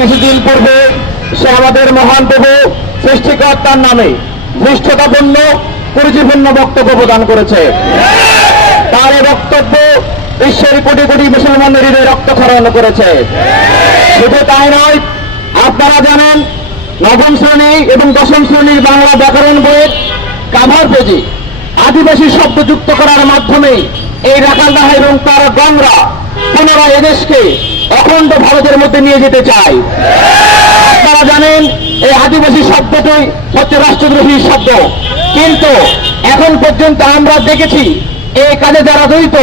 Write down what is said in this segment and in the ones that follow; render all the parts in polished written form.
কিছুদিন পূর্বে সে আমাদের মহান প্রভু সৃষ্টিকর্তার নামে ধৃষ্টতাপূর্ণ পরিচিপূর্ণ বক্তব্য প্রদান করেছে। তার এই বক্তব্য বিশ্বের কোটি কোটি মুসলমানের হৃদয়ে রক্তক্ষরণ করেছে। শুধু তাই নয়, আপনারা জানেন নবম শ্রেণী এবং দশম শ্রেণীর বাংলা ব্যাকরণ বইয়ের কাভার পেজে আদিবাসী শব্দ যুক্ত করার মাধ্যমে এই রাখালদাহ এবং তার গংরা পুনরায় এদেশকে অখণ্ড ভারতের মধ্যে নিয়ে যেতে চায়। আপনারা জানেন এই আদিবাসী শব্দটি হচ্ছে রাষ্ট্রদ্রোহী শব্দ, কিন্তু এখন পর্যন্ত আমরা দেখেছি এই কাজে যারা জড়িত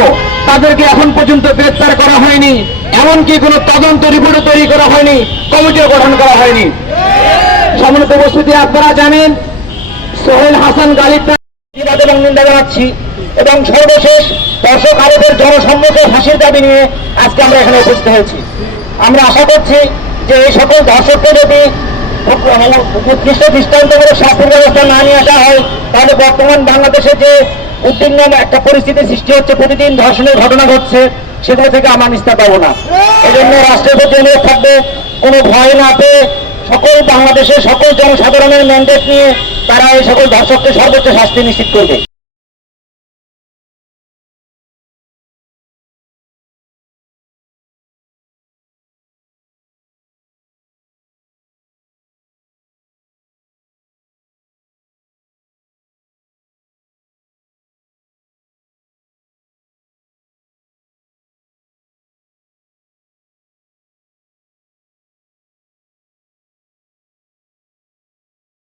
তাদেরকে এখন পর্যন্ত গ্রেফতার করা হয়নি, এমনকি কোনো তদন্ত রিপোর্টও তৈরি করা হয়নি, কমিটিও গঠন করা হয়নি। সম্মানিত উপস্থিতি, আপনারা জানেন সোহেল হাসান গালিব প্রতিবাদ এবং নিন্দা জানাচ্ছি এবং সর্বশেষ দর্শক আরবের জনসম্মুখে ফাঁসির দাবি নিয়ে আজকে আমরা এখানে উপস্থিত হয়েছি। আমরা আশা করছি যে এই সকল দর্শককে যদি উৎকৃষ্ট দৃষ্টান্তমূলক শাস্তির ব্যবস্থা না নিয়ে আসা হয়, তাহলে বর্তমান বাংলাদেশে যে উদ্বিগ্ন একটা পরিস্থিতি সৃষ্টি হচ্ছে, প্রতিদিন ধর্ষণের ঘটনা ঘটছে, সেগুলো থেকে আমরা নিস্তার পাবো না। এই জন্য রাষ্ট্রের প্রতি অনুরোধ থাকবে, কোনো ভয় না পেয়ে সকল বাংলাদেশের সকল জনসাধারণের ম্যান্ডেট নিয়ে তারা এই সকল ধর্ষককে সর্বোচ্চ শাস্তি নিশ্চিত করবে।